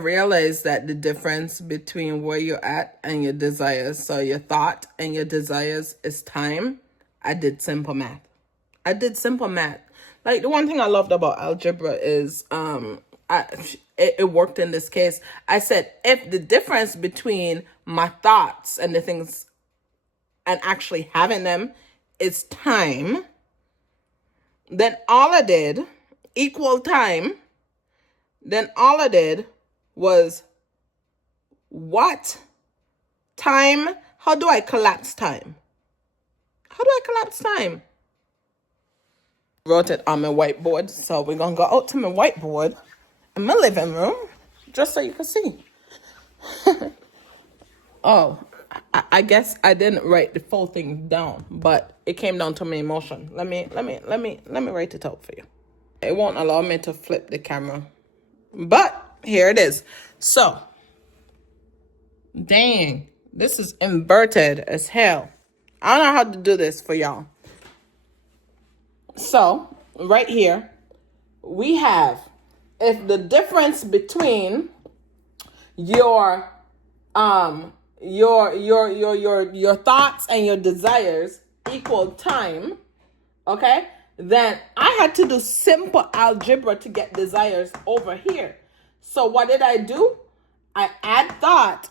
Realize that the difference between where you're at and your desires, so your thought and your desires, is time. I did simple math. Like, the one thing I loved about algebra is it worked in this case. I said, if the difference between my thoughts and the things and actually having them is time, then all I did equal time, then all I did was what? Time? How do I collapse time? Wrote it on my whiteboard, so we're gonna go out to my whiteboard in my living room just so you can see. Oh, I guess I didn't write the full thing down, but it came down to my emotion. Let me write it out for you. It won't allow me to flip the camera, but here it is. So, dang, this is inverted as hell. I don't know how to do this for y'all. So, right here, we have, if the difference between your thoughts and your desires equal time, okay, then I had to do simple algebra to get desires over here. So what did I do? I add thought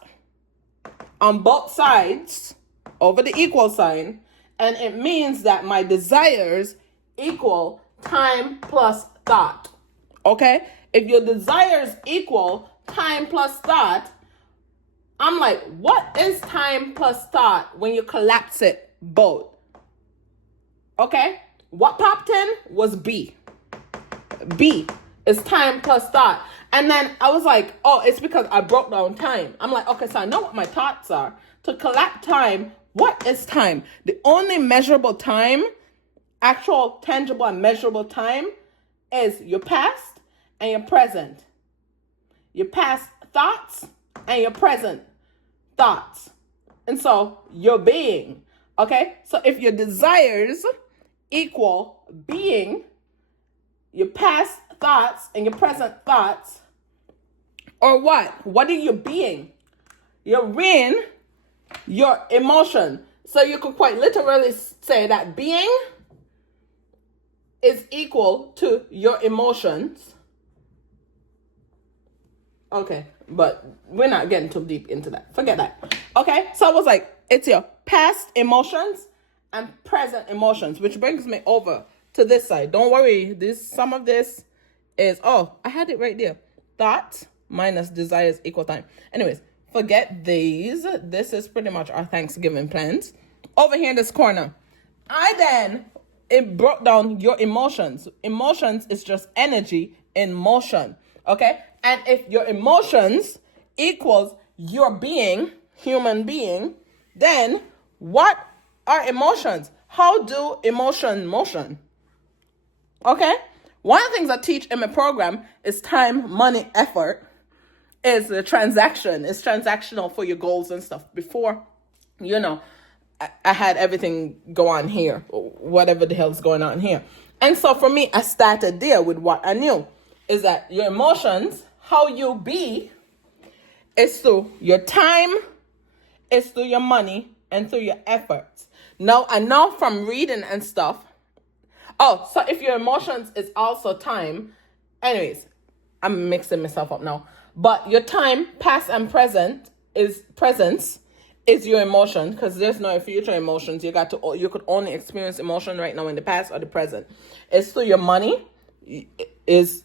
on both sides over the equal sign, and it means that my desires equal time plus thought. Okay? If your desires equal time plus thought, I'm like, what is time plus thought when you collapse it both? Okay? What popped in was B. B is time plus thought. And then I was like, oh, it's because I broke down time. I'm like, okay, so I know what my thoughts are. To collapse time, what is time? The only measurable time, actual tangible and measurable time, is your past and your present. Your past thoughts and your present thoughts. And so your being. Okay? So if your desires equal being, your past thoughts and your present thoughts, or what? What are you being? You're being your emotion. So you could quite literally say that being is equal to your emotions. Okay, but we're not getting too deep into that. Forget that. Okay, so I was like, it's your past emotions and present emotions, which brings me over to this side. Don't worry, some of this is, oh, I had it right there. Thoughts minus desires equal time. Anyways, forget these. This is pretty much our Thanksgiving plans. Over here in this corner, it broke down your emotions. Emotions is just energy in motion, okay? And if your emotions equals your being, human being, then what are emotions? How do emotion motion? Okay? One of the things I teach in my program is time, money, effort is a transaction. It's transactional for your goals and stuff. Before, I had everything go on here, whatever the hell's going on here. And so for me, I started there with what I knew is that your emotions, how you be, is through your time, is through your money, and through your efforts. Now, I know from reading and stuff. Oh, so if your emotions is also time, anyways, I'm mixing myself up now. But your time, past and present, presence is your emotion, because there's no future emotions. You could only experience emotion right now in the past or the present. It's through your money is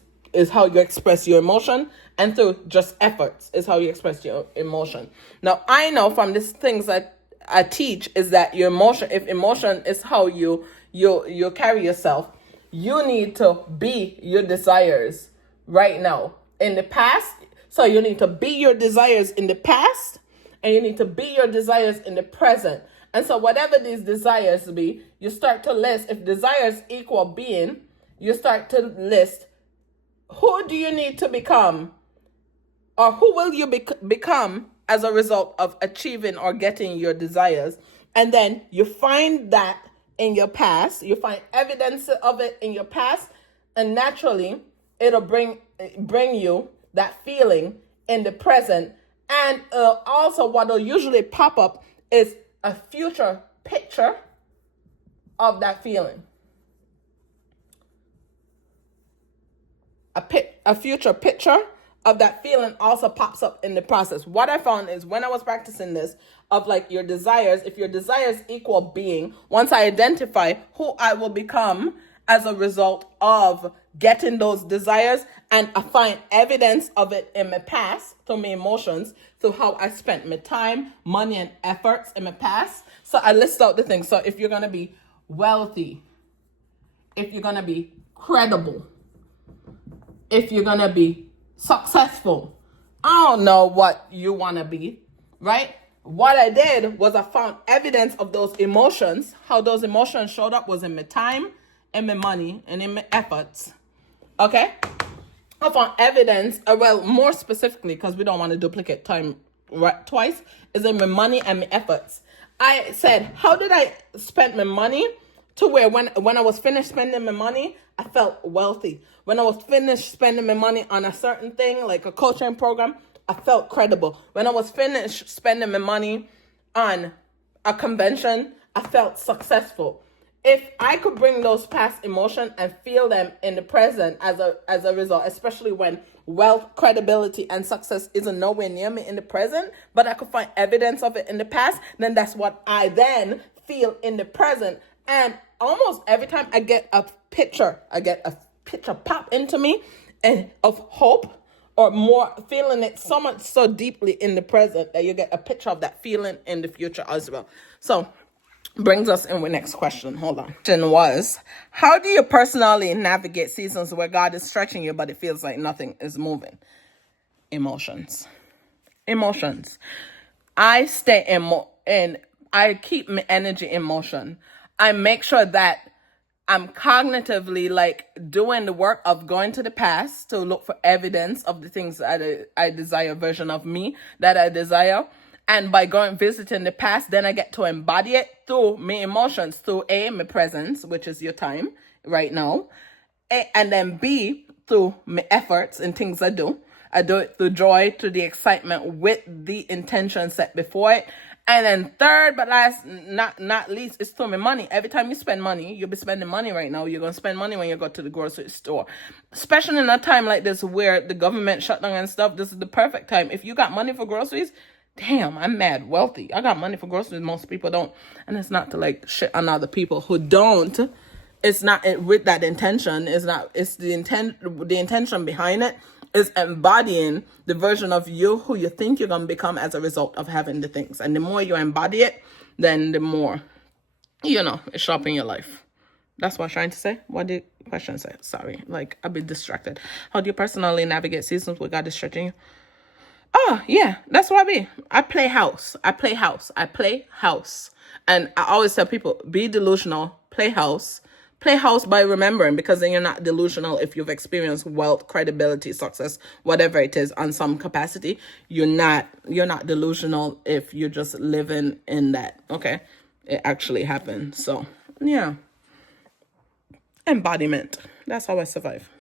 how you express your emotion, and through just efforts is how you express your emotion. Now, I know from these things that I teach is that your emotion, if emotion is how you carry yourself, you need to be your desires right now. In the past, so you need to be your desires in the past, and you need to be your desires in the present. And so whatever these desires be, you start to list, if desires equal being, you start to list, who do you need to become, or who will you become as a result of achieving or getting your desires? And then you find that in your past, you find evidence of it in your past, and naturally it'll bring you that feeling in the present. And also what will usually pop up is a future picture of that feeling. A future picture of that feeling also pops up in the process. What I found is when I was practicing this, of like your desires, if your desires equal being, once I identify who I will become as a result of getting those desires, and I find evidence of it in my past through my emotions, through how I spent my time, money, and efforts in my past. So I list out the things. So if you're going to be wealthy, if you're going to be credible, if you're going to be successful, I don't know what you want to be, right? What I did was I found evidence of those emotions. How those emotions showed up was in my time, in my money, and in my efforts. Okay? I found evidence, well, more specifically, because we don't want to duplicate time twice, is in my money and my efforts. I said, how did I spend my money to where when I was finished spending my money, I felt wealthy. When I was finished spending my money on a certain thing, like a coaching program, I felt credible. When I was finished spending my money on a convention, I felt successful. If I could bring those past emotions and feel them in the present as a result, especially when wealth, credibility, and success isn't nowhere near me in the present, but I could find evidence of it in the past, then that's what I then feel in the present. And almost every time I get a picture pop into me and of hope, or more, feeling it so much so deeply in the present that you get a picture of that feeling in the future as well. So brings us in with next question. Hold on. Question was, how do you personally navigate seasons where God is stretching you but it feels like nothing is moving? Emotions. I stay in I keep my energy in motion. I make sure that I'm cognitively like doing the work of going to the past to look for evidence of the things that I desire, version of me that I desire. And by visiting the past, then I get to embody it through my emotions, through A, my presence, which is your time right now. And then B, through my efforts and things I do. I do it through joy, through the excitement with the intention set before it. And then third, but not least, is through my money. Every time you spend money, you'll be spending money right now. You're going to spend money when you go to the grocery store. Especially in a time like this where the government shut down and stuff, this is the perfect time. If you got money for groceries, damn, I'm mad wealthy. I got money for groceries. Most people don't. And it's not to like shit on other people who don't. It's not with that intention. It's the intention behind it is embodying the version of you who you think you're going to become as a result of having the things. And the more you embody it, then the more, it's show up in your life. That's what I'm trying to say. What did the question say? Sorry. Like, I've been distracted. How do you personally navigate seasons where God is stretching you? Oh, yeah. That's what I mean. I play house. And I always tell people, be delusional, play house. Play house by remembering, because then you're not delusional if you've experienced wealth, credibility, success, whatever it is on some capacity. You're not delusional if you're just living in that. Okay? It actually happened. So, yeah. Embodiment. That's how I survive.